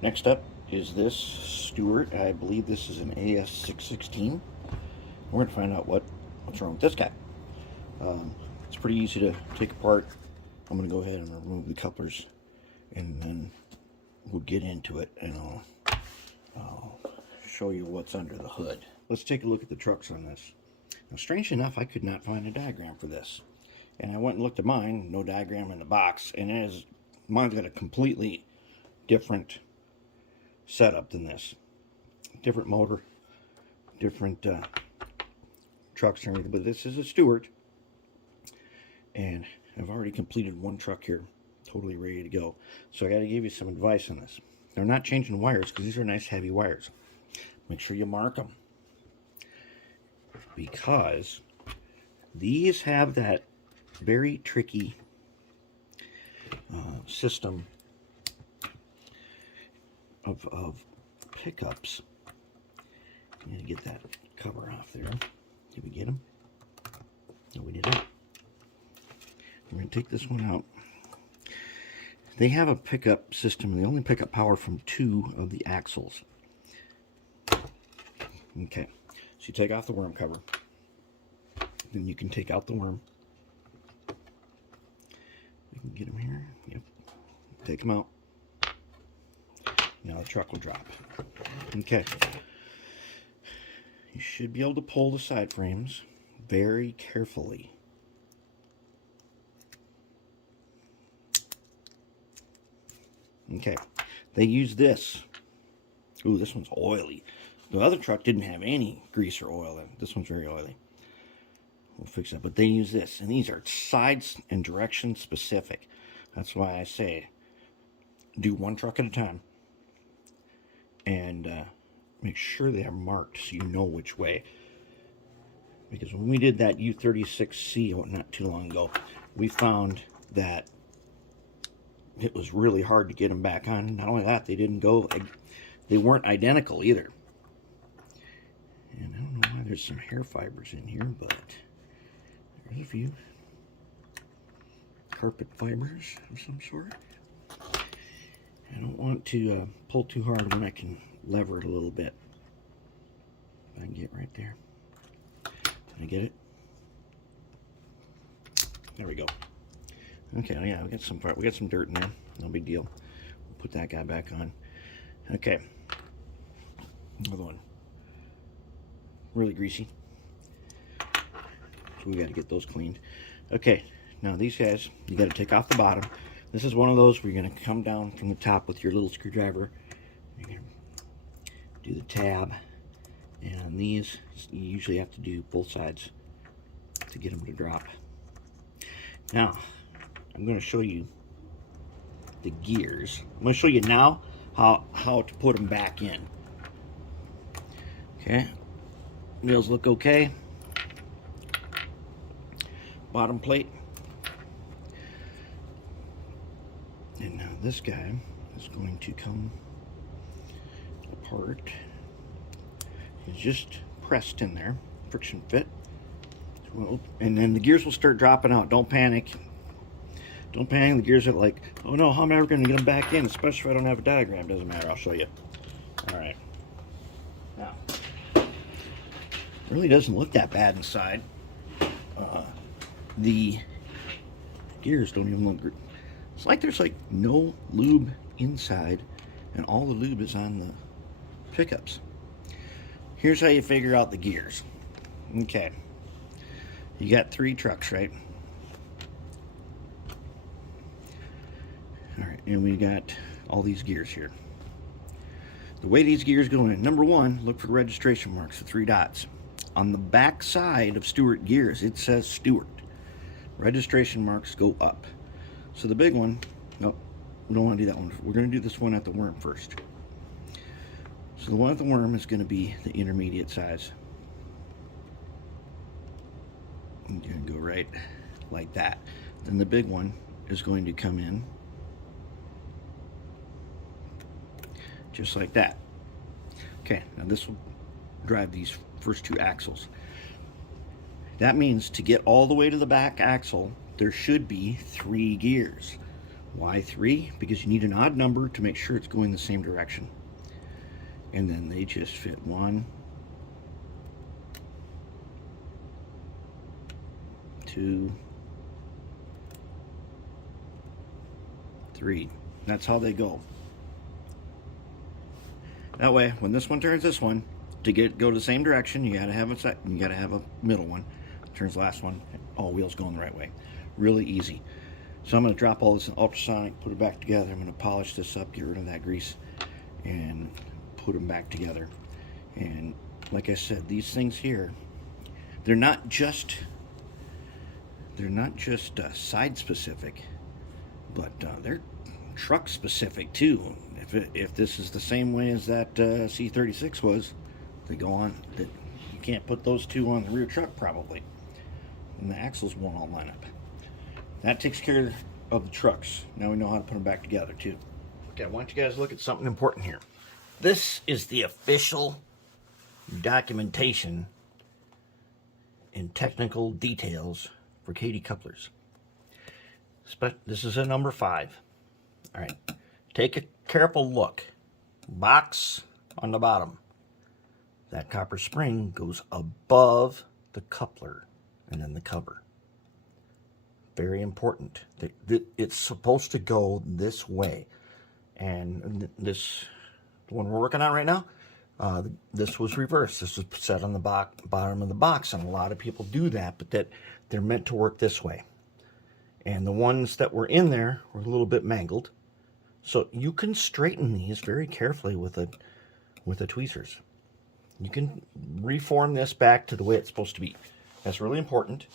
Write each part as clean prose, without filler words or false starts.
Next up is this Stewart. I believe this is an AS-616. We're going to find out what's wrong with this guy. It's pretty easy to take apart. I'm going to go ahead and remove the couplers, and then we'll get into it, and I'll show you what's under the hood. Let's take a look at the trucks on this. Now, strange enough, I could not find a diagram for this. And I went and looked at mine, no diagram in the box, and mine's got a completely different setup than this. Different motor, different trucks and everything, but this is a Stewart, and I've already completed one truck here, totally ready to go. So I got to give you some advice on this. They're not changing wires because these are nice heavy wires. Make sure you mark them, because these have that very tricky system of pickups. I'm going to get that cover off there. Did we get them? No, we didn't. We're going to take this one out. They have a pickup system. They only pick up power from 2 of the axles. Okay, so you take off the worm cover. Then you can take out the worm. We can get them here. Yep. Take them out. Now the truck will drop. Okay. You should be able to pull the side frames very carefully. Okay. They use this. Ooh, this one's oily. The other truck didn't have any grease or oil in it. This one's very oily. We'll fix that. But they use this. And these are sides and direction specific. That's why I say do one truck at a time. And make sure they are marked so you know which way. Because when we did that U36C not too long ago, we found that it was really hard to get them back on. Not only that, they weren't identical either. And I don't know why there's some hair fibers in here, but there's a few. Carpet fibers of some sort. I don't want to pull too hard when I can lever it a little bit. If I can get right there. Can I get it? There we go. Okay, yeah, we got some dirt in there. No big deal. We'll put that guy back on. Okay. Another one. Really greasy. So we got to get those cleaned. Okay, now these guys, you got to take off the bottom. This is one of those where you're going to come down from the top with your little screwdriver. You're going to do the tab. And on these, you usually have to do both sides to get them to drop. Now, I'm going to show you the gears. I'm going to show you now how to put them back in. Okay. Wheels look okay. Bottom plate. And now this guy is going to come apart. It's just pressed in there, friction fit. And then the gears will start dropping out. Don't panic. Don't panic. The gears are like, oh no, how am I ever going to get them back in? Especially if I don't have a diagram. Doesn't matter. I'll show you. All right. Now, really doesn't look that bad inside. The gears don't even look good. It's like there's like no lube inside, and all the lube is on the pickups. Here's how you figure out the gears. Okay. You got 3 trucks, right? All right, and we got all these gears here. The way these gears go in, number 1, look for the registration marks, the 3 dots. On the back side of Stewart gears, it says Stewart. Registration marks go up. So the big one, nope, we don't want to do that one. We're going to do this one at the worm first. So the one at the worm is going to be the intermediate size. You're going to go right like that. Then the big one is going to come in just like that. Okay, now this will drive these first 2 axles. That means to get all the way to the back axle, there should be 3 gears. Why 3? Because you need an odd number to make sure it's going the same direction. And then they just fit 1, 2, 3. That's how they go. That way, when this one turns this one, to go the same direction, you gotta have a middle one. Turns the last one, all wheels going the right way. Really easy. So I'm gonna drop all this in ultrasonic, put it back together. I'm gonna polish this up, get rid of that grease, and put them back together. And like I said, these things here, they're not just side specific, but they're truck specific too. If this is the same way as that C36 was, they go on. You can't put those two on the rear truck probably, and the axles won't all line up. That takes care of the trucks. Now we know how to put them back together too. Okay, I want you guys to look at something important here. This is the official documentation and technical details for KD couplers. This is a number 5. All right, take a careful look. Box on the bottom. That copper spring goes above the coupler and then the cover. Very important. It's supposed to go this way. And this one we're working on right now, this was reversed. This was set on the bottom of the box, and a lot of people do that, but that they're meant to work this way. And the ones that were in there were a little bit mangled. So you can straighten these very carefully with the tweezers. You can reform this back to the way it's supposed to be. That's really important,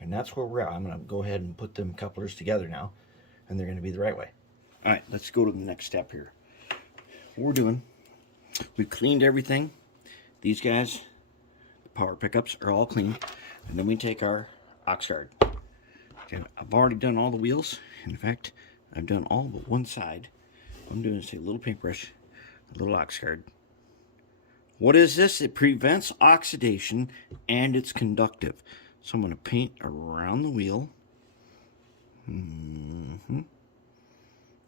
and that's where we're at. I'm going to go ahead and put them couplers together now, and they're going to be the right way. All right, let's go to the next step here. What we're doing, we've cleaned everything. These guys, the power pickups, are all clean, and then we take our ox guard. Okay, I've already done all the wheels. In fact, I've done all but one side. What I'm doing is take a little paintbrush, a little ox guard. What is this? It prevents oxidation and it's conductive. So I'm going to paint around the wheel.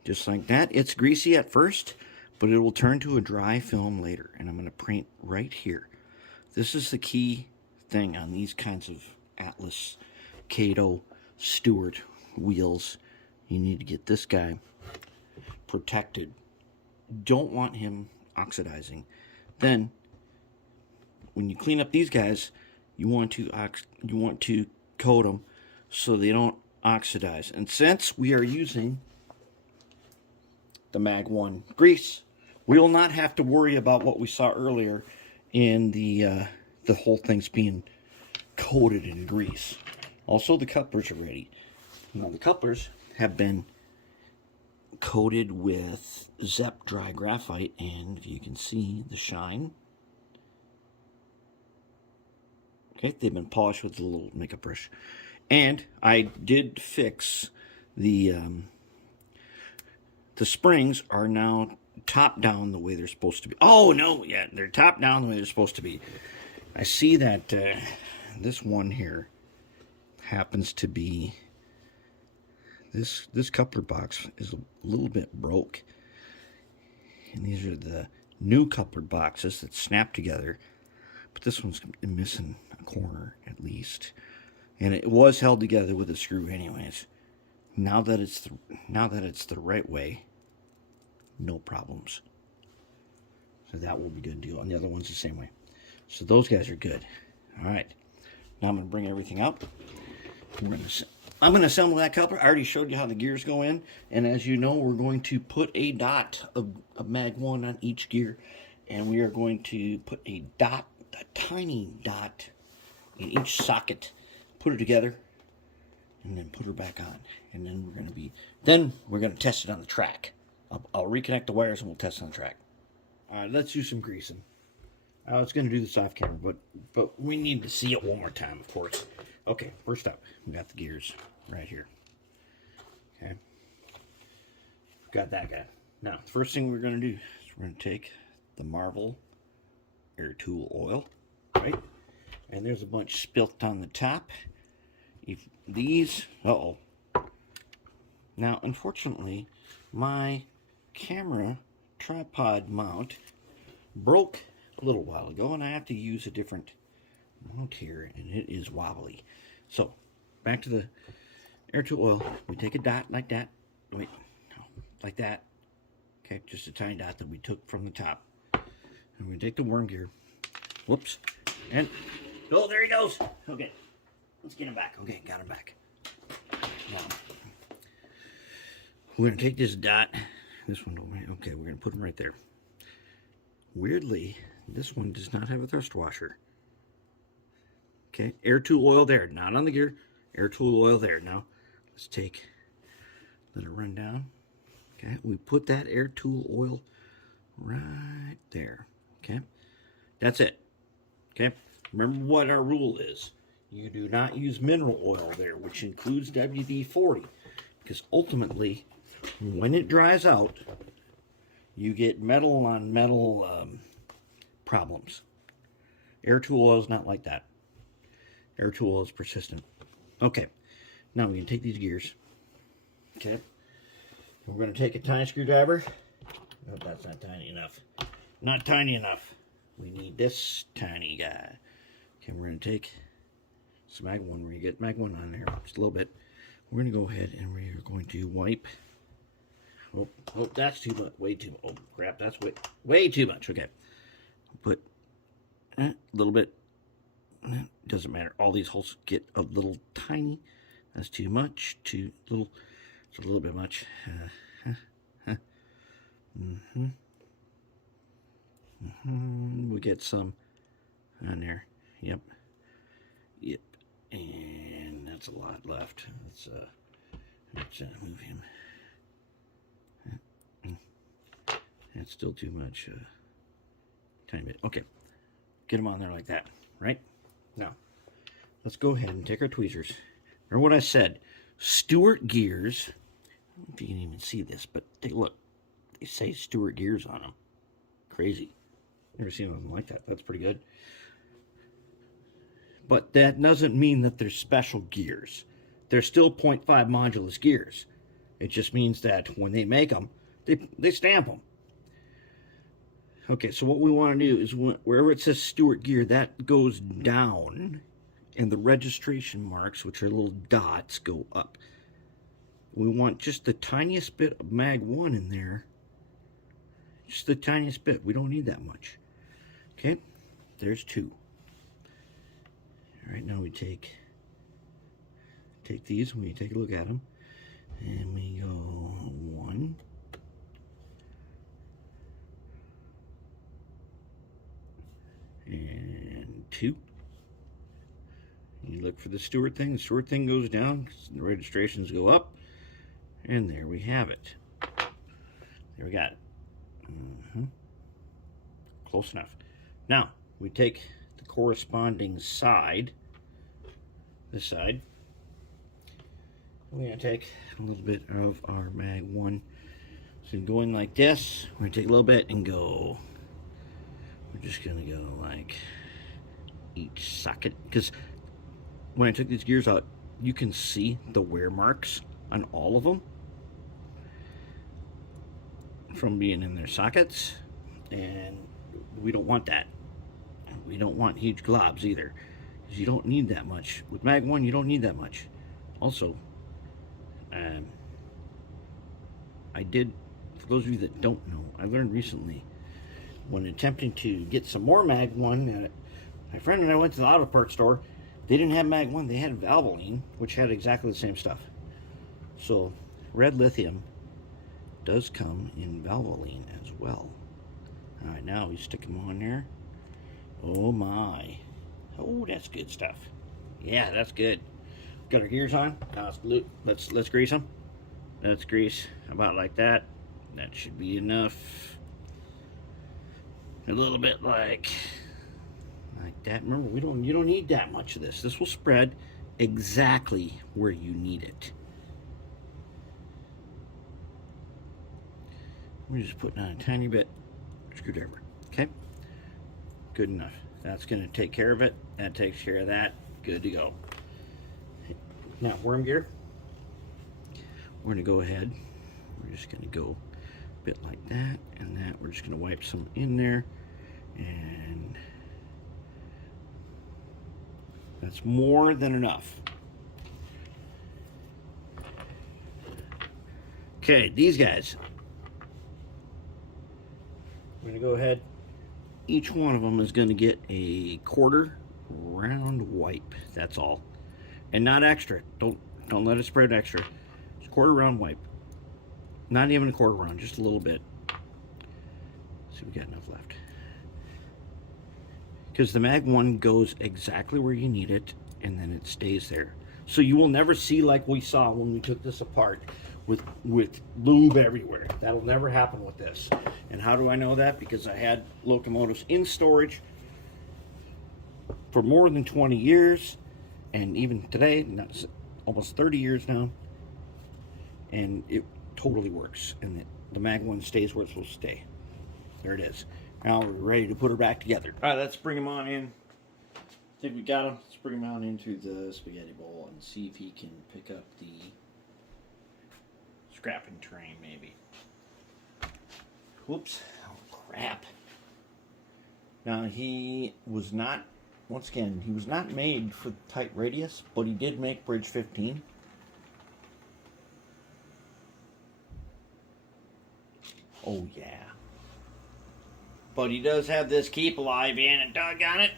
Just like that. It's greasy at first, but it will turn to a dry film later. And I'm going to paint right here. This is the key thing on these kinds of Atlas, Kato, Stewart wheels. You need to get this guy protected. Don't want him oxidizing. Then, when you clean up these guys, you want to coat them so they don't oxidize. And since we are using the Mag 1 grease, we will not have to worry about what we saw earlier in the whole thing's being coated in grease. Also, the couplers are ready. Now, the couplers have been coated with Zep dry graphite, and if you can see the shine, okay, they've been polished with a little makeup brush. And I did fix the springs are now top down the way they're supposed to be. Oh no, yeah, they're top down the way they're supposed to be. I see that this one here happens to be this coupler box is a little bit broke, and these are the new coupler boxes that snap together, but this one's missing a corner at least, and it was held together with a screw anyways. Now that it's the right way, no problems. So that will be good deal, and the other one's the same way. So those guys are good. All right, now I'm going to bring everything out. I'm going to assemble that coupler. I already showed you how the gears go in. And as you know, we're going to put a dot of Mag 1 on each gear. And we are going to put a dot, a tiny dot, in each socket. Put it together. And then put her back on. And then we're going to test it on the track. I'll reconnect the wires and we'll test it on the track. All right, let's do some greasing. I was going to do this off camera, but we need to see it one more time, of course. Okay, first up, we got the gears right here. Okay, got that guy. Now, the first thing we're going to do is we're going to take the Marvel Air Tool oil, right? And there's a bunch spilt on the top. If these, Now, unfortunately, my camera tripod mount broke a little while ago, and I have to use a different mount here, and it is wobbly. So, back to the air tool oil. We take a dot like that. Wait, no, like that. Okay, just a tiny dot that we took from the top. And we take the worm gear. Whoops. And, oh, there he goes. Okay, let's get him back. Okay, got him back. Now, we're going to take this dot. This one, okay, we're going to put him right there. Weirdly, this one does not have a thrust washer. Okay, air tool oil there, not on the gear. Air tool oil there. Now, let's let it run down. Okay, we put that air tool oil right there. Okay, that's it. Okay, remember what our rule is. You do not use mineral oil there, which includes WD-40, because ultimately, when it dries out, you get metal on metal problems. Air tool oil is not like that. Air tool oil is persistent. Okay, now we can take these gears. Okay, we're going to take a tiny screwdriver. Oh, that's not tiny enough. Not tiny enough. We need this tiny guy. Okay, we're going to take some mag 1. We're going to get mag 1 on there just a little bit. We're going to go ahead and we're going to wipe. Oh, that's too much. Way too much. Oh, crap, that's way too much. Okay, put a little bit. Doesn't matter. All these holes get a little tiny. That's too much. Too little. It's a little bit much. We get some on there. Yep. And that's a lot left. Let's move him. That's still too much. Tiny bit. Okay. Get him on there like that. Right? Now, let's go ahead and take our tweezers. Remember what I said. Stewart gears. I don't know if you can even see this, but take a look. They say Stewart gears on them. Crazy. Never seen anything like that. That's pretty good. But that doesn't mean that they're special gears. They're still 0.5 modulus gears. It just means that when they make them, they stamp them. Okay, so what we want to do is wherever it says Stewart gear, that goes down, and the registration marks, which are little dots, go up. We want just the tiniest bit of mag 1 in there. Just the tiniest bit. We don't need that much. Okay, there's 2. All right, now we take these, and we take a look at them, and we go 1. And 2. You look for the Stewart thing. The Stewart thing goes down. The registrations go up. And there we have it. There we got it. Close enough. Now, we take the corresponding side. This side. We're going to take a little bit of our mag 1. So going like this. We're going to take a little bit and go. We're just going to go like each socket, because when I took these gears out, you can see the wear marks on all of them from being in their sockets, and we don't want that. We don't want huge globs either, because you don't need that much. With mag 1, you don't need that much. Also, I did, for those of you that don't know, I learned recently when attempting to get some more mag 1, my friend and I went to the auto parts store. They didn't have mag 1, they had Valvoline, which had exactly the same stuff. So red lithium does come in Valvoline as well. All right, now we stick them on there. Oh my. Oh, that's good stuff. Yeah, that's good. Got our gears on. Now let's grease them. Let's grease about like that. That should be enough. A little bit like that. Remember, you don't need that much of this. This will spread exactly where you need it. We're just putting on a tiny bit screwdriver. Okay, good enough. That's going to take care of it. That takes care of that. Good to go. Now, worm gear. we're going to go ahead. We're just going to go a bit like that and that. We're just going to wipe some in there, and that's more than enough. Okay, these guys, we're going to go ahead. Each one of them is going to get a quarter round wipe. That's all, and not extra. Don't let it spread extra. Just quarter round wipe. Not even a quarter round, just a little bit. See, we got enough left. Because the Mag 1 goes exactly where you need it, and then it stays there. So you will never see like we saw when we took this apart with lube everywhere. That'll never happen with this. And how do I know that? Because I had locomotives in storage for more than 20 years, and even today, almost 30 years now, and it totally works. And the Mag 1 stays where it's supposed to stay. There it is. Now we're ready to put her back together. All right, let's bring him on in. I think we got him. Let's bring him on into the spaghetti bowl and see if he can pick up the scrapping train, maybe. Whoops. Oh, crap. Now, he was not, once again, he was not made for the tight radius, but he did make bridge 15. Oh, yeah. But he does have this keep alive in, and doggone it.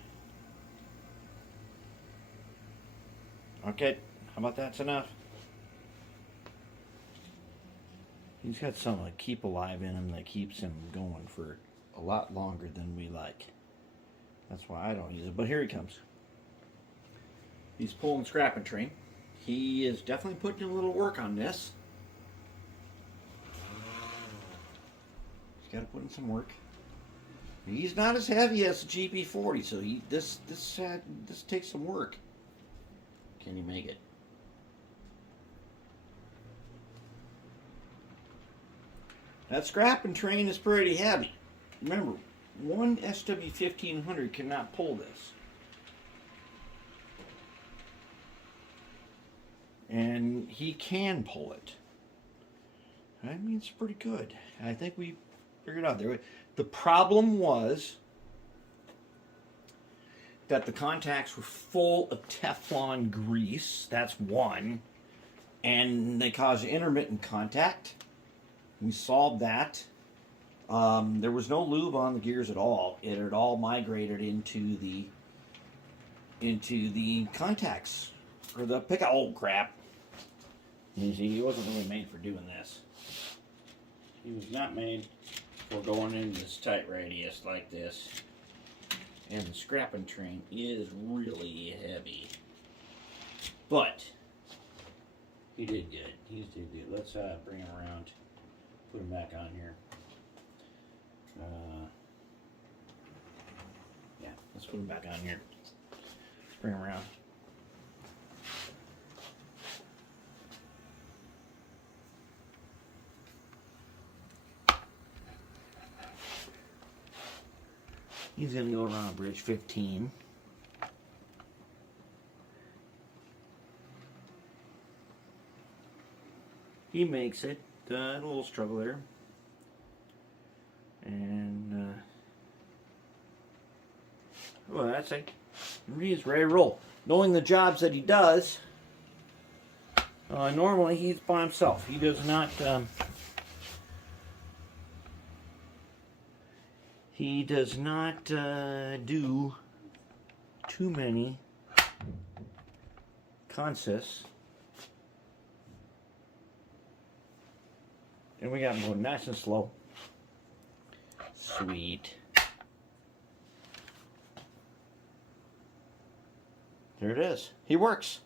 Okay, how about that's enough? He's got some keep alive in him that keeps him going for a lot longer than we like. That's why I don't use it, but here he comes. He's pulling scrapping train. He is definitely putting a little work on this. He's got to put in some work. He's not as heavy as the GP40, so this takes some work. Can he make it? That scrapping train is pretty heavy. Remember, one SW1500 cannot pull this. And he can pull it. I mean, it's pretty good. I think we figured out there. The problem was that the contacts were full of Teflon grease. That's one. And they caused intermittent contact. We solved that. There was no lube on the gears at all. It had all migrated into the contacts or the pickup. Oh crap! You see, he wasn't really made for doing this. He was not made for going into this tight radius like this. And the scrapping train is really heavy, but he did good. He did good. Let's bring him around. Put him back on here. Yeah, let's put him back on here. Let's bring him around. He's going to go around bridge 15. He makes it. A little struggle there. And, well, that's it. He's ready to roll. Knowing the jobs that he does, normally he's by himself. He does not, do too many consists. And we got him going nice and slow. Sweet. There it is. He works.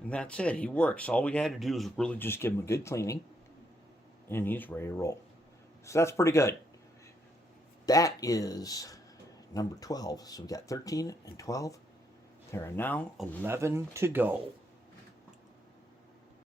And that's it. He works. All we had to do is really just give him a good cleaning. And he's ready to roll. So that's pretty good. That is number 12. So we got 13 and 12. There are now 11 to go.